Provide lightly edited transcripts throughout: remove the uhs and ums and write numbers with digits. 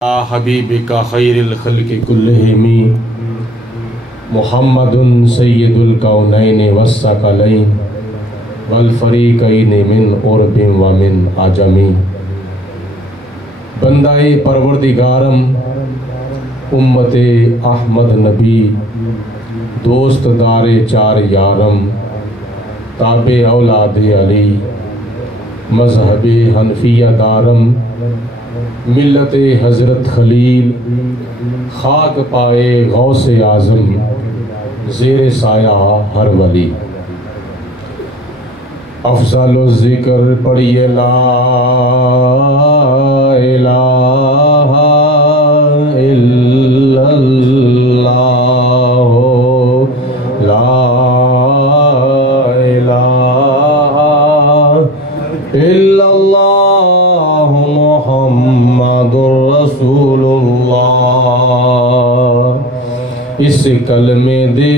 حبیبک خیر الخلق کلہم محمد سید الکونین والثقلین والفریقین من عرب ومن عجم بندہ پروردگارم امت احمد نبی دوست دار چار یارم تابع اولاد علی مذہب حنفیہ دارم ملت حضرت خلیل خاک پائے غوث اعظم زیر سایہ ہر ولی افضل الذکر پڑھیے لا الہ الا اللہ لا الہ الا اللہ محمد رسول اللہ اس کلمے دے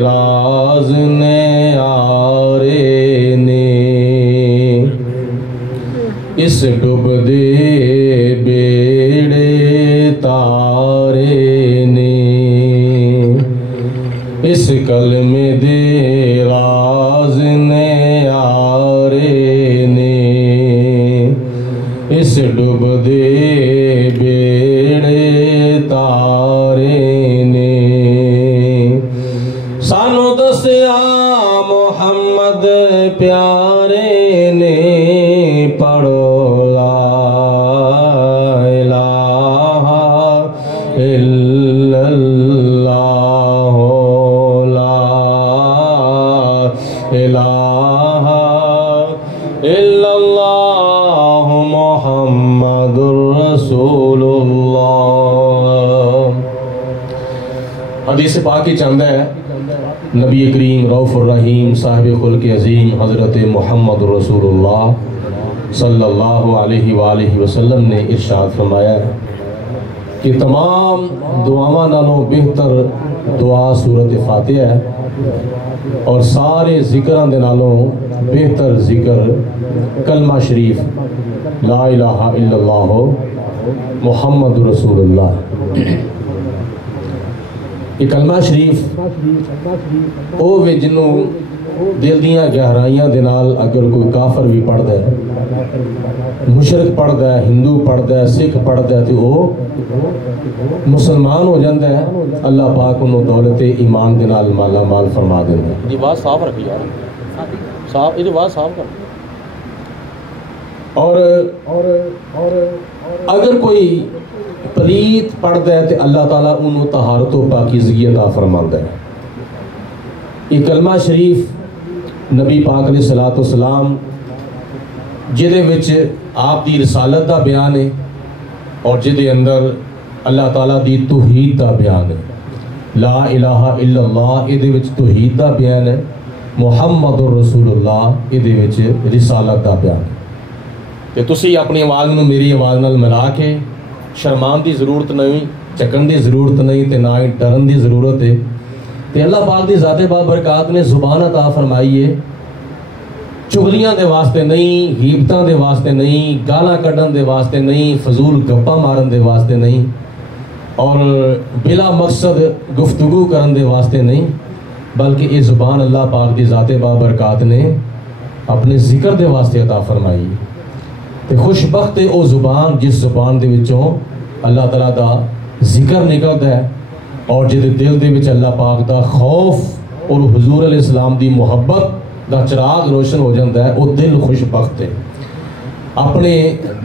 راز نے آرے نے اس ڈب دے بیڑے تارے نے اس کلمے دے راز نے آرے نے اس ڈب دے بیڑے تارے نے سانو دسیا محمد پیارے نے پڑھو لا الہ الا اللہ لا الہ الا اللہ محمد رسول اللہ۔ حدیث پاکی چند ہے نبی کریم رؤوف الرحیم صاحب خلق عظیم حضرت محمد رسول اللہ صلی اللہ علیہ وآلہ وسلم نے ارشاد فرمایا ہے کہ تمام دعاواں نالوں بہتر دعا سورۃ فاتحہ ہے اور سارے ذکراں دے نالوں بہتر ذکر کلمہ شریف لا الہ الا اللہ محمد رسول اللہ۔ یہ کلمہ شریف او وے جنوں دل دیاں گہرائیاں دے نال اگر کوئی کافر بھی پڑھدا ہے، مشرک پڑھدا ہے، ہندو پڑھدا ہے، سکھ پڑھدا ہے تو او مسلمان ہو جاندا ہے، اللہ پاک انہوں دولت ایمان دے نال مالا مال فرما دیندا ہے۔ یہ بات صاف رکھی یار، صاف یہ بات صاف کر۔ اور اگر کوئی پلیت پڑھدا ہے تو اللہ تعالیٰ انہوں طہارت و پاکیزگی عطا فرماندا ہے۔ یہ کلمہ شریف نبی پاک علیہ السلام جدے وچ آپ دی رسالت دا بیان ہے اور جدے اندر اللہ تعالیٰ دی توحید دا بیان ہے، لا الہ الا اللہ یہ دے وچ توحید دا بیان ہے، محمد رسول اللہ یہ دے وچ رسالت دا بیان ہے۔ کہ تسی اپنی آواز نو میری آواز نال ملا کے شرمان دی ضرورت نہیں، چکن دی ضرورت نہیں تے نہ ہی ڈرن دی ضرورت ہے۔ تے اللہ پاک دی ذات بابرکات نے زبان عطا فرمائی ہے، چغلیاں دے واسطے نہیں، غیبتاں دے واسطے نہیں، گالاں کڈن دے واسطے نہیں، فضول گپاں مارن دے واسطے نہیں اور بلا مقصد گفتگو کرن دے واسطے نہیں، بلکہ یہ زبان اللہ پاک دی ذات بابرکات نے اپنے ذکر دے واسطے عطا فرمائی۔ تے خوش بخت او زبان جس زبان دے وچوں اللہ تعالیٰ دا ذکر نکلتا ہے اور جدے دل دے وچ اللہ پاک دا خوف اور حضور علیہ السلام دی محبت دا چراغ روشن ہو جاتا ہے، او دل خوش بخت ہے۔ اپنے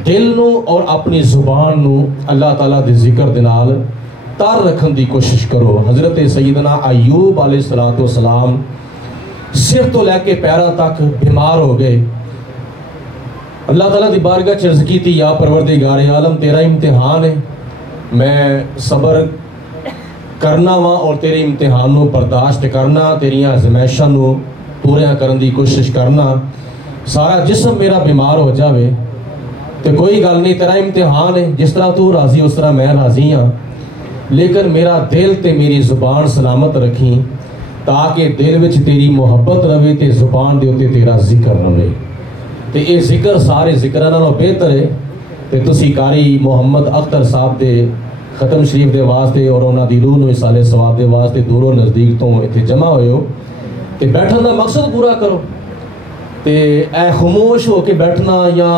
دل نو اور اپنی زبان نو اللہ تعالیٰ دے ذکر دے نال تار رکھن دی کوشش کرو۔ حضرت سیدنا ایوب علیہ السلام سر تو لے کے پیروں تک بیمار ہو گئے، اللہ تعالیٰ دی بارگاہ چ عرض کی تھی یا پروردگار عالم تیرا امتحان ہے، میں صبر کرنا وا اور تیرے امتحان نو برداشت کرنا، تیریاں آزمائشاں نو پورا کرن دی کوشش کرنا، سارا جسم میرا بیمار ہو جاوے تو کوئی گل نہیں، تیرا امتحان ہے، جس طرح تو راضی اس طرح میں راضی ہاں، لیکن میرا دل تے میری زبان سلامت رکھی تاکہ دل وچ تیری محبت رہے تے زبان دے اوتے تیرا ذکر رہے۔ تے اے ذکر سارے ذکراں نالوں بہتر ہے تے تسی قاری محمد اختر صاحب دے ختم شریف دے واسطے اور انہاں دی روح نو اصالے ثواب دے واسطے دور و نزدیک تو اتنے جمع ہوئے ہو تے بیٹھن دا مقصد پورا کرو تے اے خاموش ہو کے بیٹھنا یا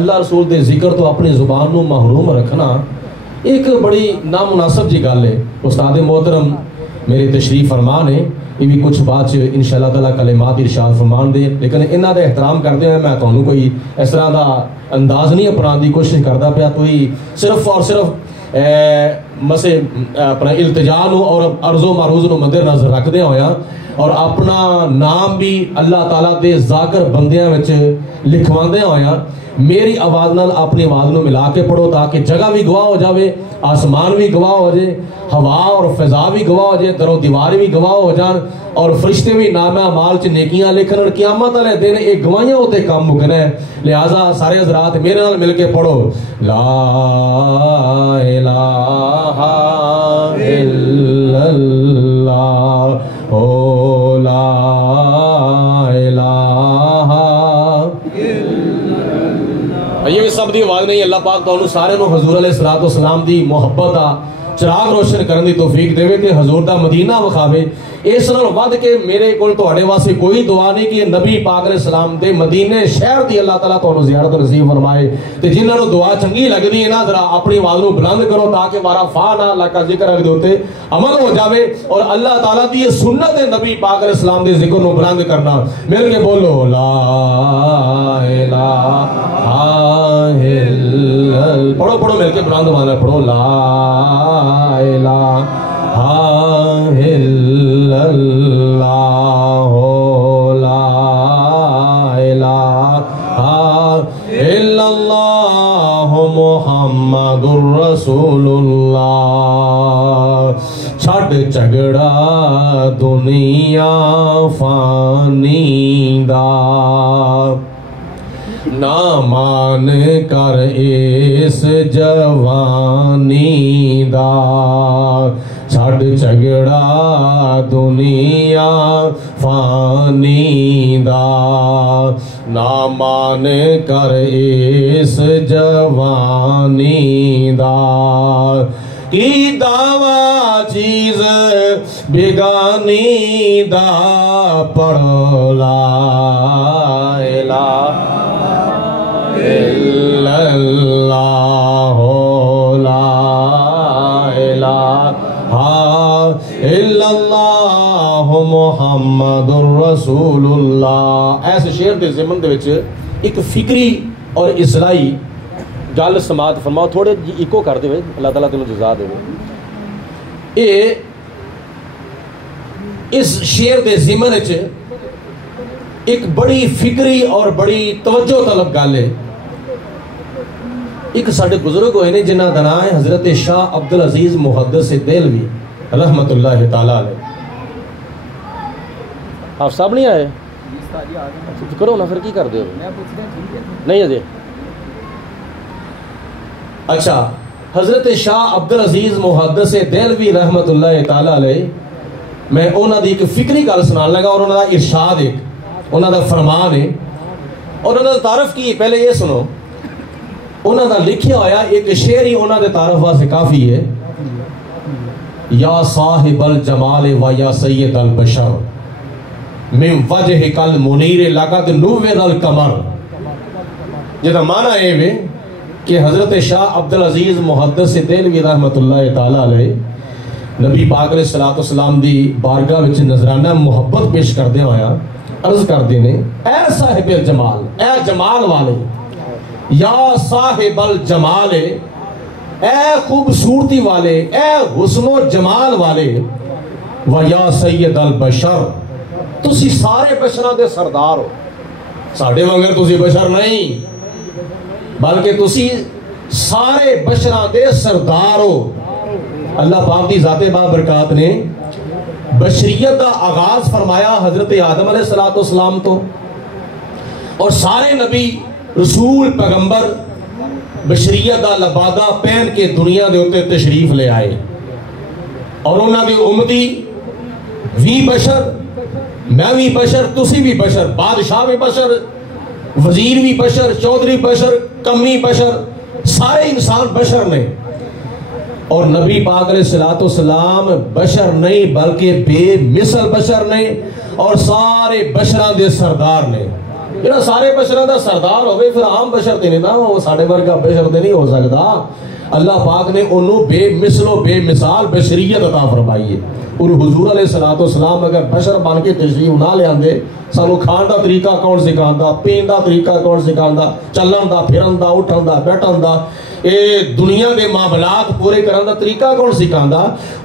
اللہ رسول دے ذکر تو اپنی زبان نو محروم رکھنا ایک بڑی نامناسب جی گل ہے. استاد محترم میرے تشریف فرمان ہے یہ بھی کچھ بات انشاءاللہ تعالیٰ کلمات ارشاد فرمان دے لیکن انہاں دا احترام کردے ہیں میں تانوں کوئی اس طرح دا انداز نہیں اپنان دی کوشش کردا پیا تو ہی صرف اور صرف مسے اپنا التجا نو اور عرض و معروض نو مد نظر رکھدے ہویا اور اپنا نام بھی اللہ تعالیٰ دے ذاکر بندیاں وچ لکھواندے ہویا میری آواز نال اپنی آواز نو ملا کے پڑھو تاکہ جگہ بھی گواہ ہو جاوے آسمان بھی گواہ ہو جائے ہوا اور فضا بھی گواہ ہو جائے در و دیوار بھی گواہ ہو جان اور فرشتے بھی نام اعمال چ نیکیاں لکھن اور قیامت والے دن ایک گواہیاں ہوتے کام مکنا ہے. لہٰذا سارے حضرات میرے نال مل کے پڑھو لا الہ الا اللہ او لا الہ. یہ بھی سب دی آواز نہیں اللہ پاک تو سارے نو حضور علیہ الصلوۃ والسلام دی محبت دا چراغ روشن کرن دی توفیق دے تے حضور دا مدینہ وکھاوے. اس نال ود کے میرے کول تواڈے واسطے کوئی دعا نہیں کہ نبی پاک علیہ السلام دے مدینے شہر دی اللہ تعالیٰ تانوں زیارت نصیب فرمائے تے جنہاں نو دعا چنگی لگدی ہے نا ذرا اپنی آواز نو بلند کرو تاکہ مارا فانا اللہ کا ذکر اگ دے اوتے عمل ہو جاوے اور اللہ تعالیٰ دی سنت نبی پاک علیہ السلام دے ذکر نو بلند کرنا. مل کے بولو لا الہ الا اللہ. پڑھو پڑھو مل کے بلند مانا پڑھو لا الہ الا اللہ لا الہ الا اللہ محمد الرسول اللہ. چھڑ جھگڑا دنیا فانی دا نہ مان کر اس جوانی دا. چھڑ جھگڑا دنیا فانی دا نہ مان کر اس جوانی دا. کی دعویٰ چیز بیگانی دا پڑھو لا الہ الا اللہ لا الہ الا اللہ محمد الرسول اللہ. ایسے شعر دے ضمن دے وچ ایک فکری اور اصلاحی گل سماعت فرماؤ تھوڑے جی ایکو کر دے اللہ تعالیٰ تینوں جزا دے. اے اس شعر دے ضمن وچ ایک بڑی فکری اور بڑی توجہ طلب گل ہے. ایک ساڈے بزرگ ہوئے نے جنہ دا نام ہے حضرت شاہ عبدالعزیز محدث دہلوی رحمت اللہ تعالی علیہ. آپ سب نہیں آئے کرو نا پھر کی کر دے ہو نہیں اجے. اچھا حضرت شاہ عبدالعزیز محدث دہلوی رحمت اللہ تعالی علیہ میں انہاں دی ایک فکری گل سنان لگا اور انہاں دا ارشاد ایک انہاں دا فرمان ہے اور انہاں دا تعارف کی پہلے یہ سنو. انہاں دا لکھیا ہویا ایک شعر ہی انہاں دے تعارف واسطے کافی ہے. یا صاحب الجمال و یا سید البشر من وجہ کل منیر لقد نوّر القمر. یہ معنی ہے وے کہ حضرت شاہ عبدالعزیز محدث دہلوی رحمت اللہ تعالی علیہ نبی پاک علیہ الصلوۃ والسلام دی بارگاہ وچ نذرانہ محبت پیش کردے ہویا عرض کردے نے اے صاحب الجمال اے جمال والے یا صاحب الجمال اے خوبصورتی والے اے حسن و جمال والے و یا سید البشر تسی سارے بشراں دے سردار ہو. ساڈے وانگر تسی بشر نہیں بلکہ تسی سارے بشراں دے سردار ہو. اللہ پاک دی ذات بابرکات نے بشریت کا آغاز فرمایا حضرت آدم علیہ السلام تو اور سارے نبی رسول پیغمبر بشریت دا لبادہ پہن کے دنیا دے اوتے تشریف لے آئے اور انہاں دی امتی وی بشر میں بھی بشر تسی بھی بشر بادشاہ بھی بشر وزیر بھی بشر چودھری بشر کمی بشر سارے انسان بشر نے، اور نبی پاک علیہ الصلوۃ والسلام بشر نہیں بلکہ بے مثل بشر نے، اور سارے بشراں دے سردار نے۔ جڑا سارے بشراں دا سردار ہوئے پھر عام بشر تے نہیں نا، وہ ساڈے ورگا بشر تے نہیں ہو سکدا۔ اللہ پاک نے انہوں بے مثل و بے مثال بشریت عطا فرمائی ہے۔ اور حضور علیہ الصلوۃ والسلام اگر بشر بن کے تشریف نہ لے آندے، سانو کھان دا طریقہ کون سکھاندا، پین دا طریقہ کون سکھاندا، چلن دا، پھرن دا، اٹھن دا، بیٹھن دا، اے دنیا دے معاملات پورے کرن دا طریقہ کون سکھاندا؟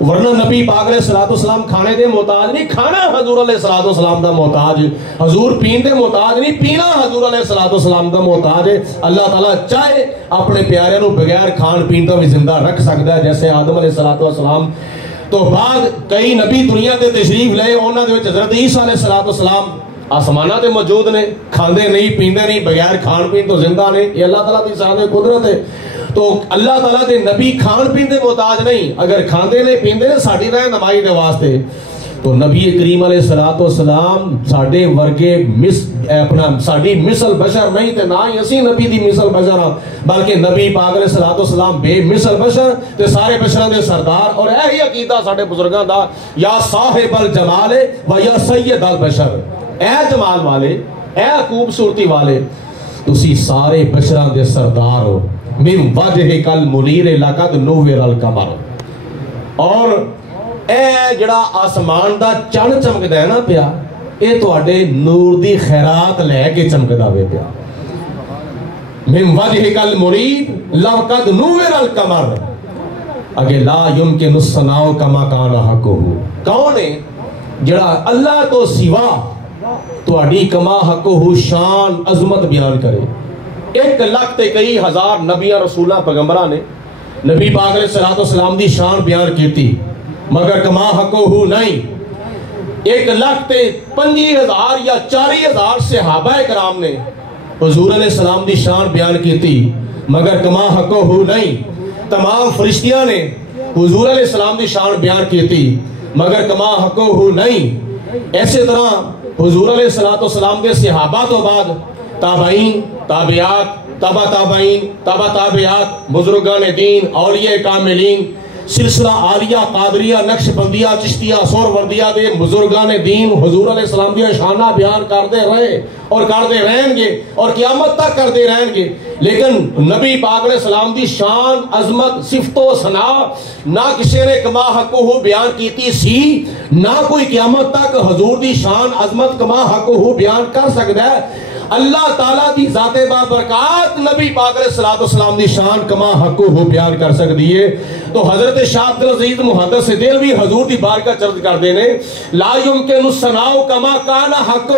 ورنہ نبی پاک علیہ الصلوۃ والسلام کھانے دے محتاج نہیں، کھانا حضور علیہ الصلوۃ والسلام دا محتاج، حضور پین دے محتاج نہیں، پینا حضور علیہ الصلوۃ والسلام دا محتاج ہے۔ اللہ تعالیٰ چاہے اپنے پیارے نو بغیر کھان پین تو بھی زندہ رکھ سکتا ہے، جیسے آدم علیہ الصلوۃ والسلام تو بعد کئی نبی دنیا تے تشریف لے، انہاں دے وچ حضرت عیسیٰ علیہ الصلوۃ والسلام آسمانہ تے موجود نے، کھاندے نہیں پیندے نہیں، بغیر کھان پین تو زندہ نے، یہ اللہ تعالیٰ دی شان قدرت ہے۔ تو اللہ تعالیٰ دے نبی کھان پین دے محتاج نہیں، اگر کھاندے نے پیندے نے ساڈی رہنمائی دے واسطے۔ تو نبی کریم علیہ الصلوۃ والسلام ساڈے ورگے ساڈی مثل بشر نہیں تے نہ ہی اسی نبی دی مثل بشر ہاں، بلکہ نبی پاک علیہ الصلوۃ والسلام بے مثل بشر تے سارے بشراں دے سردار۔ اور یہی عقیدہ ساڈے بزرگاں دا، یا صاحب الجمال و یا سید البشر، اے جمال والے، اے خوبصورتی والے، تسی سارے بشراں دے سردار ہو، من وجہ کل منیر لقد نور القمر۔ اور اے جڑا آسمان دا چن چمکدا ہے نا پیا، اے تواڈے نور دی خیرات لے کے چمکدا وے پیا۔ من وجہ کل منیر لقد نور القمر، اگے لا یمکن الثناء کما کان حقہ، کون ہے جڑا اللہ تو سوا تواڈی کما حقہ شان عظمت بیان کرے؟ 1,00,000 تے کئی ہزار نبیاں رسولاں پیغمبراں نے نبی پاک علیہ الصلوۃ والسلام دی شان بیان کیتی، مگر کما حقہ نہیں۔ 1,00,000 تے 25,000 یا 40,000 صحابہ کرام نے حضور علیہ السلام دی شان بیان کیتی، مگر کما حقہ نہیں۔ تمام فرشتیاں نے حضور علیہ السلام دی شان بیان کیتی، مگر کما حقہ نہیں۔ ایسے طرح حضور علیہ الصلوۃ والسلام کے صحابہ تو بعد تابعین، تابعات، تابع تابعین، تابع تابعات، بزرگان دین، اولیاء کاملین، سلسلہ عالیہ، قادریہ، نقش بندیہ، چشتیہ، سہروردیہ دے بزرگان دین حضور علیہ السلام دی شانہ بیان کرتے رہے اور کرتے رہیں گے اور قیامت تک کرتے رہیں گے۔ لیکن نبی پاک علیہ السلام دی شان، عظمت، صفت و ثنا نہ کسی نے کما حقہ بیان کیتی سی، نہ کوئی قیامت تک حضور دی شان، عظمت کما حقہ بیان کر سکتا ہے۔ اللہ تعالیٰ دی ذات بابرکات نبی پاک علیہ الصلوۃ والسلام دی شان کما حقہ بیان کر سکتی ہے۔ تو حضرت شاہ عبدالعزیز محدث دہلوی حضور دی بارگاہ چرچ کرتے ہیں، لا یمکن الثناء کما کان حقہ،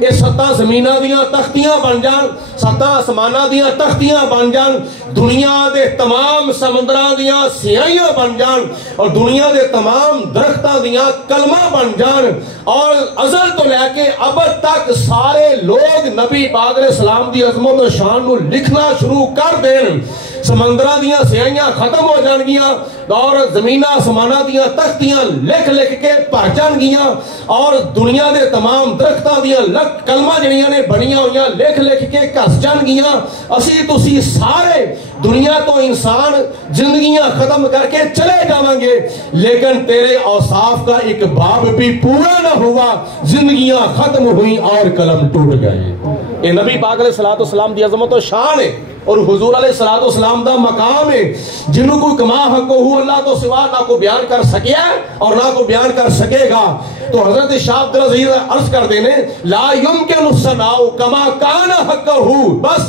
یہ 7 زمیناں دیاں تختیاں بن جان، 7 آسماناں دیاں تختیاں بن جان، دنیا دے تمام سمندراں دیاں سیاہیاں بن جان، اور دنیا دے تمام درختاں دیاں کلمہ بن جان، اور ازل تو لے کے ابد تک سارے لوگ نبی پاک علیہ السلام دی عظمت و شان نو لکھنا شروع کر دین، سمندراں دیاں سیاہیاں ختم ہو جان گیاں، اور زمینہ آسمانہ دیاں تختیاں لکھ لکھ کے بھر جان گیاں، اور دنیا دے تمام درختاں دیاں کلمہ جڑیاں نے بنیاں ہویاں لکھ لکھ کے گھس جان گیاں۔ اسی تسی سارے دنیا تو انسان زندگیاں ختم کر کے چلے جاؤں گے، لیکن تیرے اوصاف کا ایک باب بھی پورا نہ ہوا، زندگیاں ختم ہوئیں اور قلم ٹوٹ گئے۔ یہ نبی پاک علیہ الصلوۃ والسلام دی عظمت و شان ہے، اور حضور علیہ الصلوۃ والسلام دا مقام ہے، جنہوں کو کما حقہ اللہ تو سوا نہ کو بیان کر سکیا اور نہ کو بیان کر سکے گا۔ تو حضرت شاہ عبدالعزیز عرض کر دینے، لا یمکن الثناء کما کان حقہ، بس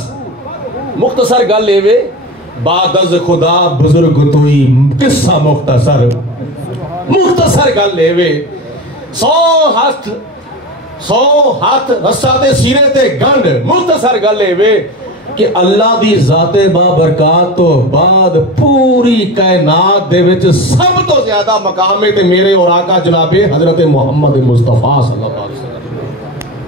مختصر گل لے بعد از خدا بزرگ توئی، قصہ مختصر گل لے 100 ہاتھ رسا تے سیرے تے گنڈ، مختصر گل لے کہ اللہ دی ذات بابرکات تو بعد پوری کائنات دے وچ سب تو زیادہ مقام ہے تے میرے اور آقا جناب حضرت محمد مصطفیٰ صلی اللہ علیہ وسلم۔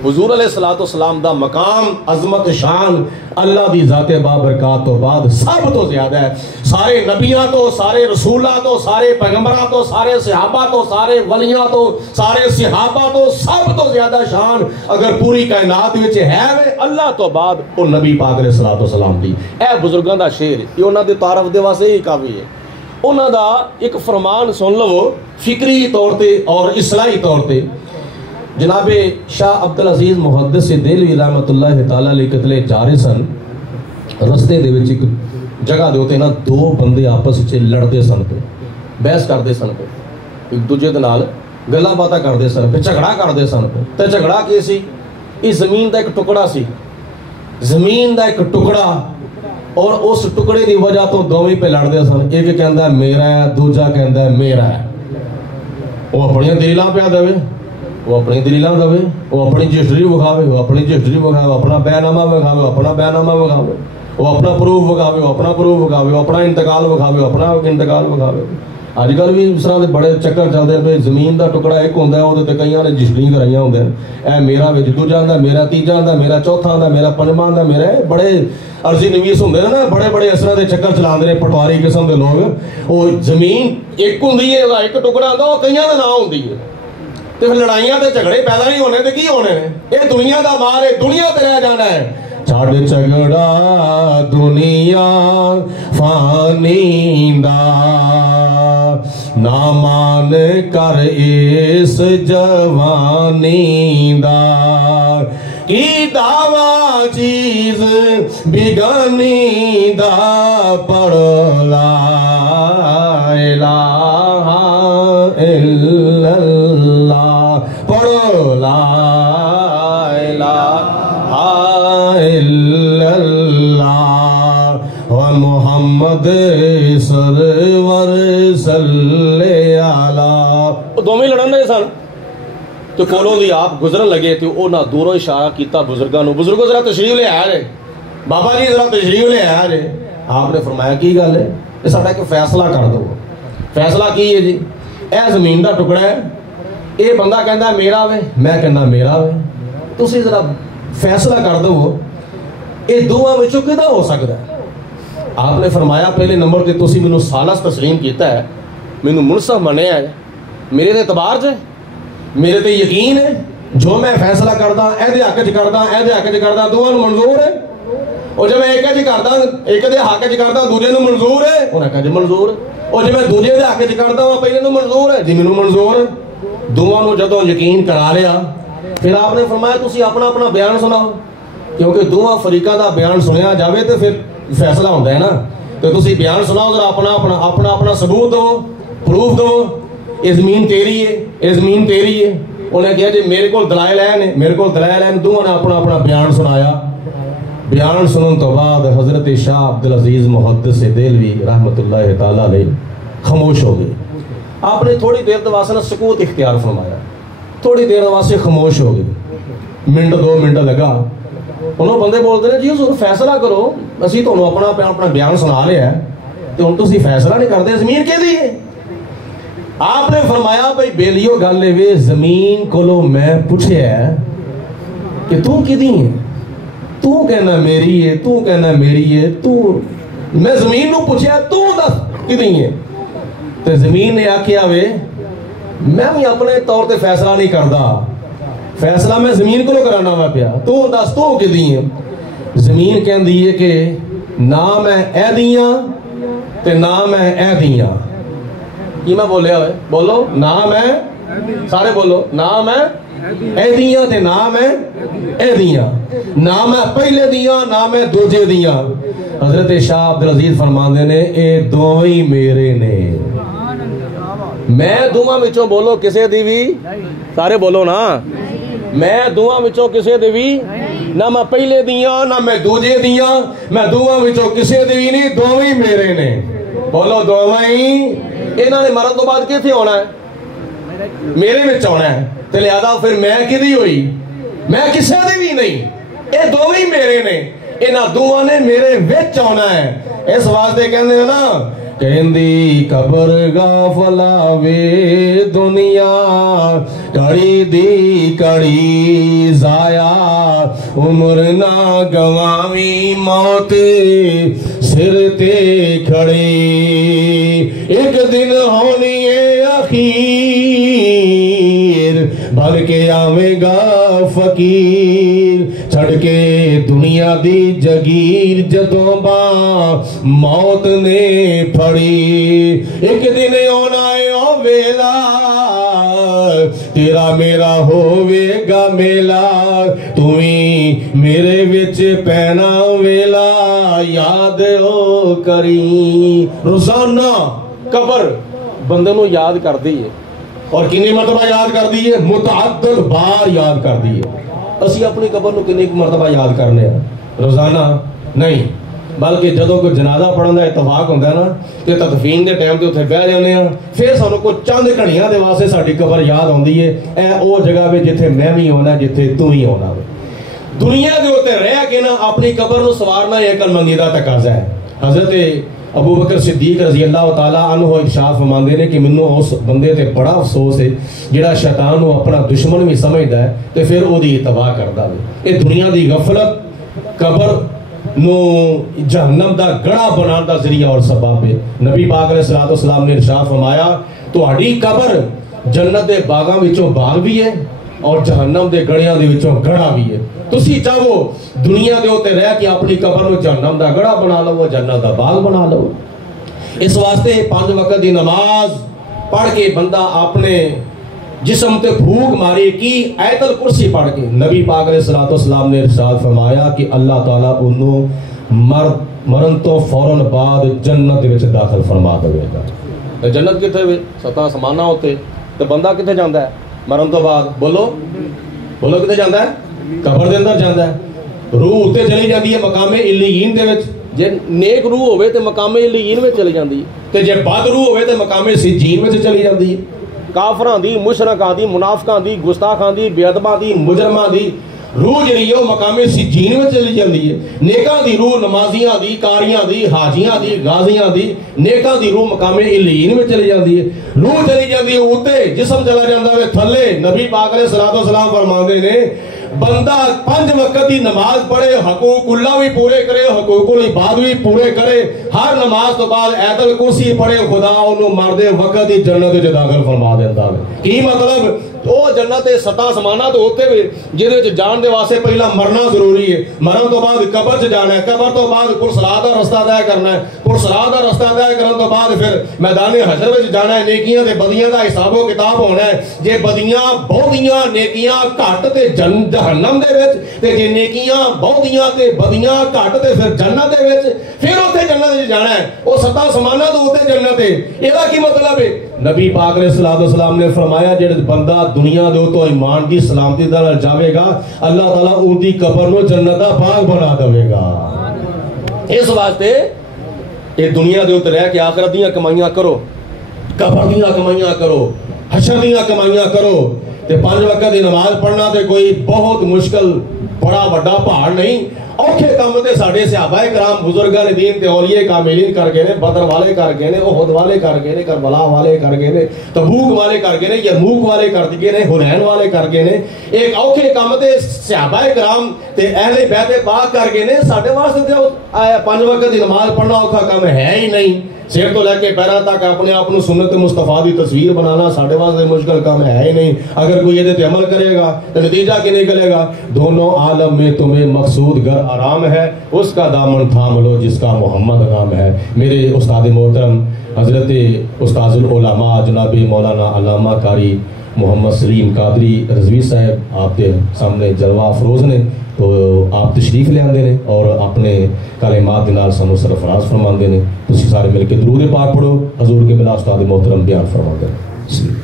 حضور علیہ الصلوۃ والسلام دا مقام عظمت شان اللہ دی ذات بابرکات تو بعد سب تو زیادہ ہے. سارے نبیاں تو، سارے رسولاں تو، سارے پیغمبراں تو، سارے صحابہ تو، سارے ولیاں تو، سارے صحابہ تو سب تو زیادہ شان اگر پوری کائنات وچ ہے وے اللہ تو بعد او نبی پاک علیہ الصلوۃ والسلام دی. اے بزرگاں دا شعر یہ انہاں دے تعارف دے واسطے ہی کافی ہے. انہاں دا ایک فرمان سن لو فکری طور تے اور اصلاحی طور تے. جناب شاہ عبدالعزیز محدث دہلوی رحمت اللہ تعالیٰ علیہ قتلے جا رہے سن. رستے دے وچ ایک جگہ دے ہوتے نا دو بندے آپس وچ لڑتے سن پہ، بحث کرتے سن پہ، ایک دوجے دے نال گلاں باتاں کرتے سن پہ، جھگڑا کرتے سن پہ. تے جھگڑا کی سی؟ اس زمین دا ایک ٹکڑا سی، زمین دا ایک ٹکڑا، اور اس ٹکڑے دی وجہ تو دوویں پہ لڑتے سن. ایک کہندا ہے میرا ہے، دوجا کہندا ہے میرا ہے. وہ اپنی دلیلاں پہ دے، وہ اپنی دلیلاں دے، وہ اپنی رجسٹری وکھاوے، وہ اپنی رجسٹری وکھاوے، اپنا بیانامہ وکھاوے، اپنا بیانامہ وکھاوے، وہ اپنا پروف وکھاوے، وہ اپنا پروف وکھاوے، وہ اپنا انتقال وکھاوے، اپنا انتقال وکھاوے. اج کل بھی اس طرح کے بڑے چکر چلتے ہیں. زمین کا ٹکڑا ایک ہوتا ہے، وہ کئی نے رجسٹری کرائی ہوتے ہیں. اے میرا وچ دوجا آندا، میرا تیجا آندا، میرا چوتھا آندا، میرا پنجواں آندا، میرا. بڑے عرضی نویس ہوندے نا، بڑے بڑے اس طرح کے چکر چلاندے نے پٹواری قسم کے لوگ. وہ زمین ایک ہوندی ہے، ایک ٹکڑا آندا، وہ کئیاں دے نام ہوندی ہے. تے پھر لڑائیاں تے جھگڑے پیدا نہیں ہونے تے کی ہونے نے؟ یہ دنیا دا مال ہے، دنیا تے رہ جانا ہے. چھڑ جھگڑا دنیا فانی دا، نہ مان کر اس جوانی دا، کی دعویٰ چیز بیگانی دا، پڑھ لا الہ الا اللہ، پڑھو لا الہ الا اللہ و محمد سرور صلی علی. دوویں لڑن دے سن تو کولوں دی آپ گزرن لگے تے انہاں دوروں اشارہ کیتا بزرگاں نو، بزرگو ذرا تشریف لے آیا جے، بابا جی ذرا تشریف لے آیا جے. آپ نے فرمایا کی گل ہے؟ یہ ساڈا ایک فیصلہ کر دو. فیصلہ کی ہے جی؟ اے زمین دا ٹکڑا ہے، اے بندہ کہندا ہے میرا وے، میں کہنا میرا وے. تسی ذرا فیصلہ کر دو اے دوواں وچوں کدا ہو سکدا ہے؟ آپ نے فرمایا پہلے نمبر تے تسی مینوں سالس تسلیم کیتا ہے، مینوں منصف منیا ہے، میرے تے اعتبار جے، میرے تے یقین ہے، جو میں فیصلہ کردا اے دے حق وچ کردا، اے دے حق وچ کردا، دوواں نوں منظور ہے. اور جب میں ایک وچ کردا، ایک دے حق وچ کردا، دوجے نوں منظور ہے، انہاں کہا جی منظور ہے. اور جب میں دوجے دے حق وچ کردا ہوں پہلے نوں منظور ہے، جی مینوں منظور ہے. دوواں نوں جدوں یقین کرا لیا پھر آپ نے فرمایا تسی اپنا اپنا بیان سناؤ، کیونکہ دونوں فریقاں دا بیان سنیا جاوے تو پھر فیصلہ ہوتا ہے نا. تو تسی بیان سناؤ ذرا، اپنا اپنا ثبوت دو، پروف دو. یہ زمین تیری ہے، یہ زمین تیری ہے. انہیں کہا جی میرے کو دلائل ہیں، میرے کو دلائل ہیں. دونوں نے اپنا اپنا بیان سنایا. بیان سنن تو بعد حضرت شاہ عبدالعزیز محدث دہلوی رحمت اللہ تعالیٰ علیہ خاموش ہو گئے. آپ نے تھوڑی دیر واسطے سکوت اختیار فرمایا، تھوڑی دیر واسطے خاموش ہو گئے. منٹ دو منٹ لگا. انہوں بندے بولتے ہیں جی حضور فیصلہ کرو، اسی تو اپنا بیان سنا لیا ہے تو ہن تسی فیصلہ نہیں کرتے، زمین کہدی ہے؟ آپ نے فرمایا بھائی بیلیو گل وے، زمین کولو میں پوچھیا ہے کہ تو کدی ہے؟ تو کہنا میری ہے، تو کہنا میری ہے. تو میں زمین نو پوچھیا تو دس کدی ہے؟ تو زمین نے آکھیا وے میں بھی اپنے طور تے فیصلہ نہیں کردا، فیصلہ میں زمین کو کرانا ہوا پیا. تو دس تو کدی ہے؟ زمین کہندی ہے کہ نہ میں اے دیاں تے نہ میں اے دیاں. یہ میں بولیا ہوئے، بولو نہ میں، سارے بولو نہ میں اے دیاں تے نہ میں اے دیاں، نہ میں پہلے دیاں نہ میں دوجے دیاں. حضرت شاہ عبدالعزیز فرماندے نے اے دوویں میرے نے. میں دوواں وچوں بولو کسے دی وی، سارے بولو نا، میں دوواں وچوں کسے دی وی، نہ میں پہلے دیاں نہ میں دوجے دیاں، میں دوواں وچوں کسے دی وی نہیں، دوویں میرے نے. بولو دوویں. انہاں نے مرن تو بعد کتھے ہونا ہے؟ میرے وچ ہونا ہے. تے لہذا پھر میں کدی ہوئی؟ میں کسے دی بھی نہیں، اے دوویں میرے نے. انہاں دوواں نے میرے وچ ہونا ہے. اس واسطے کہندے ہیں نا کہندی قبر غافلا وے دنیا کڑی دی کڑی ضائع عمر نہ گوامی موت سر تے کھڑی ایک دن ہونی ہے اخیر بھر کے آویں گا فقیر چھڑ کے دنیا دی جگیر جدوں با موت نے پھڑی ایک دن ہونا ہے او ویلا تیرا میرا ہووے گا میلا تمہیں میرے وچ پینا ویلا یاد ہو کری روزانہ قبر بندے نو یاد کر دی ہے اور کنی مرتبہ یاد کر دی ہے متعدد بار یاد کر دی ہے اسی اپنی قبر نو کنی مرتبہ یاد کرنے ہیں روزانہ نہیں بلکہ جدوں کوئی جنازہ پڑھن دا اتفاق ہوندا ہے نا کہ تدفین دے ٹائم تے اوتھے بیٹھ جاندے ہاں پھر سانوں کو چند گھڑیاں دے واسطے ساڈی قبر یاد آندی ہے اے او جگہ وچ جتھے میں بھی ہونا جتھے تو ہی ہونا دنیا دے اوتے رہ کے نا اپنی قبر نو سوارنا یہ عقل مندی دا تقاضا ہے حضرت ابو بکر صدیق رضی اللہ تعالیٰ عنہ ارشاد فرماندے نے کہ منوں اس بندے تے بڑا افسوس ہے جڑا شیطان نو اپنا دشمن بھی سمجھدا ہے تے پھر او دی اتباع کردا ہے اے دنیا دی غفلت قبر نو جہنم دا گڑا بنان دا ذریعہ اور سبب ہے نبی پاک علیہ الصلوۃ والسلام نے ارشاد فرمایا تہاڈی قبر جنت دے باغاں وچوں باغ بھی ہے اور جہنم دے گڑیاں دے وچوں گڑا بھی ہے تسی چاہو دنیا دے ہوتے رہ کے اپنی قبر نو جہنم دا گڑا بنا لو جنت دا باغ بنا لو اس واسطے 5 وقت دی نماز پڑھ کے بندہ اپنے جسم تے بھوک مارے کی آیت الکرسی پڑھ کے نبی پاک علیہ الصلوۃ والسلام نے ارشاد فرمایا کہ اللہ تعالیٰ انہوں مرن تو فوراً بعد جنت وچ داخل فرما دے گا جنت کتنے ہوئے 7 آسمانہ ہوتے تو بندہ کتنے جاندہ ہے مرن تو بعد بولو کتنے جاندہ ہے قبر دے اندر جاندہ ہے روح اتے چلی جاندی ہے مقام علیین دے وچ جے نیک روح ہوئے تے مقام علیین میں چلی جاندی ہے تے جے بد روح ہوئے تے مقام سجین میں چلی جاندی ہے کافراں دی مشرکاں دی منافقاں دی گستاخاں دی بے ادباں دی مجرماں دی روح جڑی ہے مقام سجین میں چلی جاندی ہے نیکاں دی روح نمازیاں دی کاریاں دی حاجیاں دی غازیاں دی نیکاں دی روح مقام علیین میں چلی جاندی ہے روح چلی جاندی ہے اوتے جسم چلا جاندا ہے تھلے نبی پاک علیہ الصلوۃ والسلام فرماندے نے بندہ 5 وقت دی نماز پڑھے حقوق اللہ بھی پورے کرے حقوق العباد بھی پورے کرے ہر نماز تو بعد آیت الکرسی پڑھے خدا انہوں مردے وقت دی جنت وچ داخل فرما دیندا ہے کی مطلب او جنت 7 آسمانہ تو ہوتے ہوئے جہدے وچ جان دے واسطے پہلا مرنا ضروری ہے مرن تو بعد قبر چ جانا ہے قبر تو بعد پرصراط دا رستہ طے کرنا ہے پرصراط دا رستہ طے کرن تو بعد پھر میدان حشر وچ جانا ہے نیکیاں تے بدیاں دا حساب و کتاب ہونا ہے جے بدیاں بہتیاں نیکیاں گھٹ تے جہنم دے وچ تے جے نیکیاں بہتیاں تے بدیاں گھٹ تے پھر جنت دے وچ پھر اوتھے جنت وچ جانا ہے او 7 آسمانہ تو اوتھے جنت ہے ایدا کی مطلب ہے نبی پاک علیہ الصلوۃ والسلام نے فرمایا جڑا بندہ دنیا دے تو ایمان دی سلامتی نال جاوے گا اللہ تعالیٰ ان دی قبر نو جنت دا باغ بنا دے گا اس واسطے یہ دنیا دے تے رہ کے آخرت دیاں کمائیاں کرو قبر دیاں کمائیاں کرو حشر دیاں کمائیاں کرو تے 5 وقت دی نماز پڑھنا تے کوئی بہت مشکل بڑا بڑا پہاڑ نہیں اوکھے کام تے ساڈے صحابہ کرام بزرگان دین تے اولیاء کاملین کر گئے نے بدر والے کر گئے نے احد والے کر گئے نے کربلا والے کر گئے نے تبوک والے کر گئے نے یرموک والے کر گئے نے حنین والے کر گئے نے ایک اوکھے کام تے صحابہ کرام تے اہل بیت پاک کر گئے نے ساڈے واسطے تے 5 وقت دی نماز پڑھنا اوکھا کام ہے ہی نہیں سر تو لے کے پیروں تک اپنے آپ کو سنت مصطفیٰ دی تصویر بنانا ساڈے واسطے مشکل کام ہے ہی نہیں اگر کوئی یہ عمل کرے گا تو نتیجہ کیا نکلے گا دونوں عالم میں تمہیں مقصود گھر آرام ہے اس کا دامن تھام لو جس کا محمد نام ہے میرے استاد محترم حضرت استاذ العلماء جناب مولانا علامہ قاری محمد سلیم قادری رضوی صاحب آپ کے سامنے جلوہ افروز نے تو آپ تشریف لے آندے نے اور اپنے کلمات نال سانو سرفراز فرماندے نے تسی سارے مل کے درود پاک پڑھو حضور کے بلا استاد محترم بیان فرماندے ہیں